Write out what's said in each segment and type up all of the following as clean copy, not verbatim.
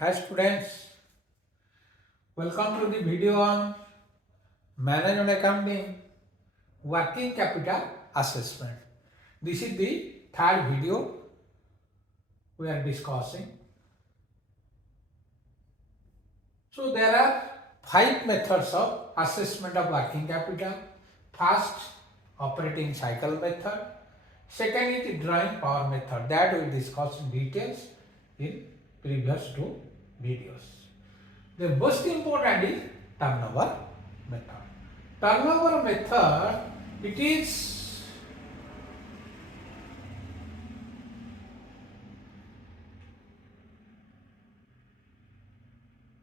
Hi students, welcome to the video on Management Accounting Working Capital Assessment. This is the third video we are discussing. So there are 5 methods of assessment of working capital. First, operating cycle method. Second is drawing power method that we discussed in details in previous two videos. The most important is turnover method. Turnover method, it is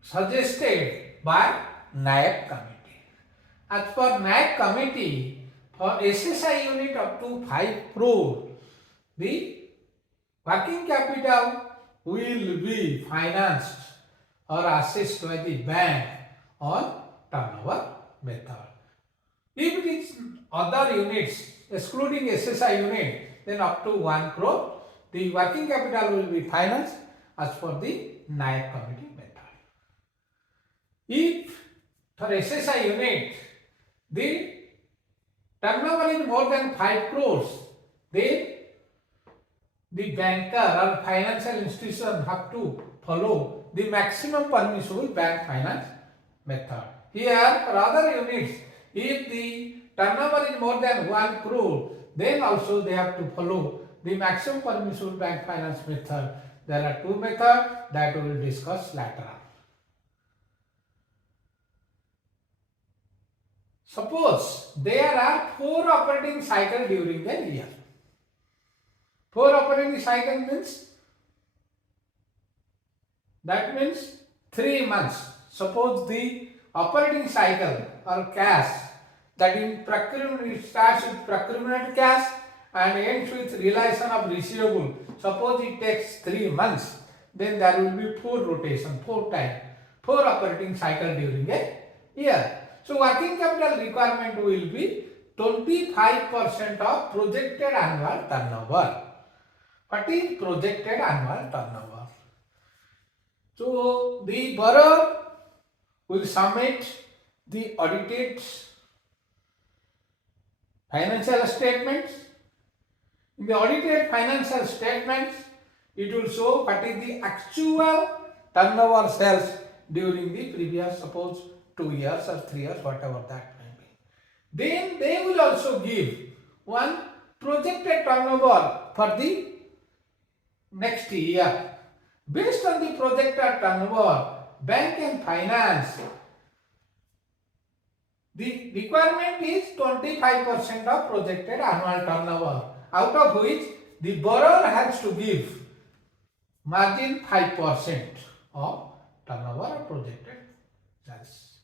suggested by Nayak Committee. As per Nayak Committee, for SSI unit up to 5 crore, the working capital will be financed or assessed by the bank on turnover method. If it is other units excluding SSI unit, then up to 1 crore, the working capital will be financed as per the Nayak Committee method. If for SSI unit, the turnover is more than 5 crores, then the banker or financial institution have to follow the maximum permissible bank finance method. Here, for other units, if the turnover is more than 1 crore, then also they have to follow the maximum permissible bank finance method. There are two methods that we will discuss later on. Suppose there are 4 operating cycles during the year. 4 operating cycle means, that means 3 months. Suppose the operating cycle or cash, that in procurement, it starts with procurement cash and ends with realization of receivable. Suppose it takes 3 months, then there will be 4 rotation, 4 times, 4 operating cycle during a year. So working capital requirement will be 25% of projected annual turnover. What is projected annual turnover? So the borrower will submit the audited financial statements. In the audited financial statements, it will show what is the actual turnover sales during the previous, suppose 2 years or 3 years, whatever that may be. Then they will also give one projected turnover for the next year. Based on the projected turnover, bank and finance, the requirement is 25% of projected annual turnover, out of which the borrower has to give margin 5% of turnover or projected sales.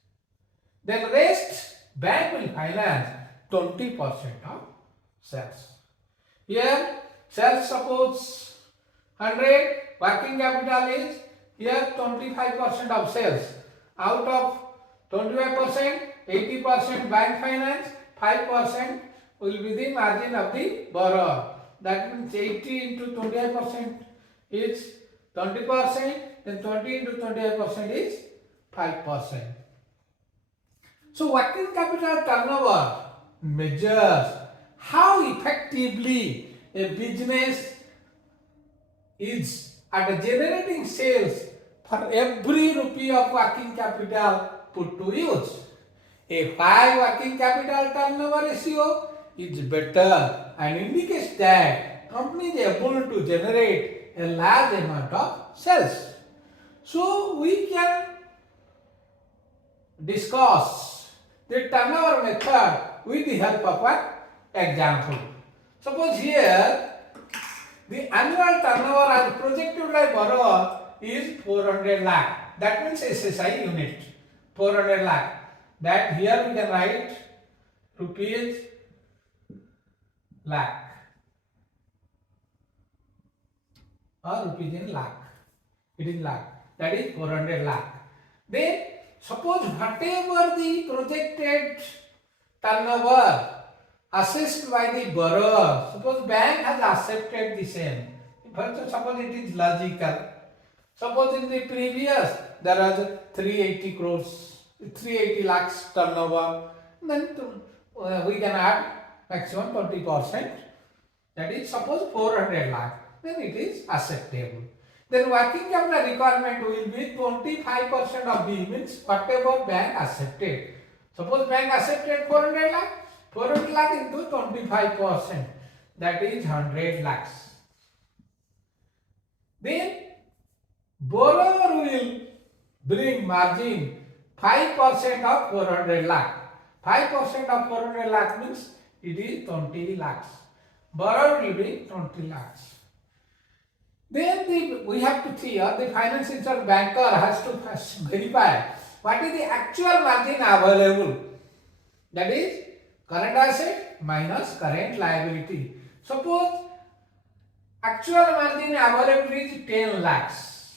Then rest bank will finance 20% of sales. Here sales suppose 100, working capital is here 25% of sales. Out of 25%, 80% bank finance, 5% will be the margin of the borrower. That means 80 into 25% is 20%, then 20 into 25% is 5%. So working capital turnover measures how effectively a business is at generating sales for every rupee of working capital put to use. A high working capital turnover ratio is better and indicates that company is able to generate a large amount of sales. So we can discuss the turnover method with the help of an example. Suppose here the annual turnover as projected by borrower is 400 lakh. That means SSI unit 400 lakh. That here we can write rupees lakh or rupees in lakh. It is lakh. That is 400 lakh. Then suppose whatever the projected turnover assessed by the borrower, suppose bank has accepted the same. Suppose it is logical. Suppose in the previous there was 380 crores, 380 lakhs turnover, then we can add maximum 20%. That is suppose 400 lakh, then it is acceptable. Then working capital requirement will be 25% of the means whatever bank accepted. Suppose bank accepted 400 lakh, 400 lakh into 25%, that is 100 lakhs. Then borrower will bring margin 5% of 400 lakh. 5% of 400 lakh means it is 20 lakhs. Borrower will bring 20 lakhs. Then we have to see the finance institution banker has to first verify what is the actual margin available. That is current asset minus current liability. Suppose actual margin available is 10 lakhs.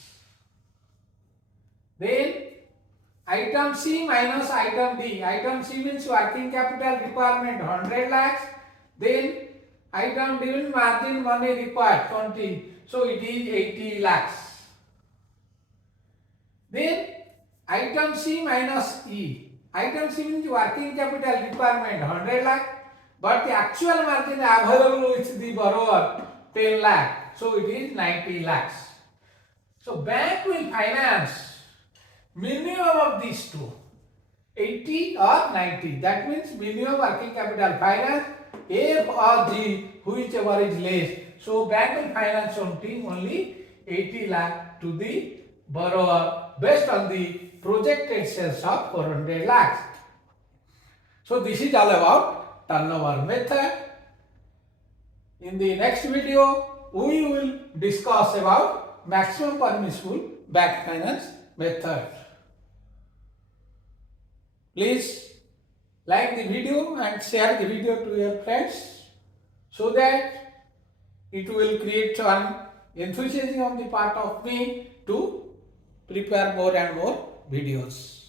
Then item C minus item D. Item C means working capital requirement 100 lakhs. Then item D means margin money required 20. So it is 80 lakhs. Then item C minus E. Item C means working capital requirement 100 lakh, but the actual margin available with the borrower 10 lakh. So it is 90 lakhs. So bank will finance minimum of these two, 80 or 90. That means minimum working capital finance F or G, whichever is less. So bank will finance only 80 lakh to the borrower based on the projected sales of 400 lakhs. So this is all about turnover method. In the next video, we will discuss about maximum permissible bank finance method. Please like the video and share the video to your friends so that it will create some enthusiasm on the part of me to prepare more and more videos.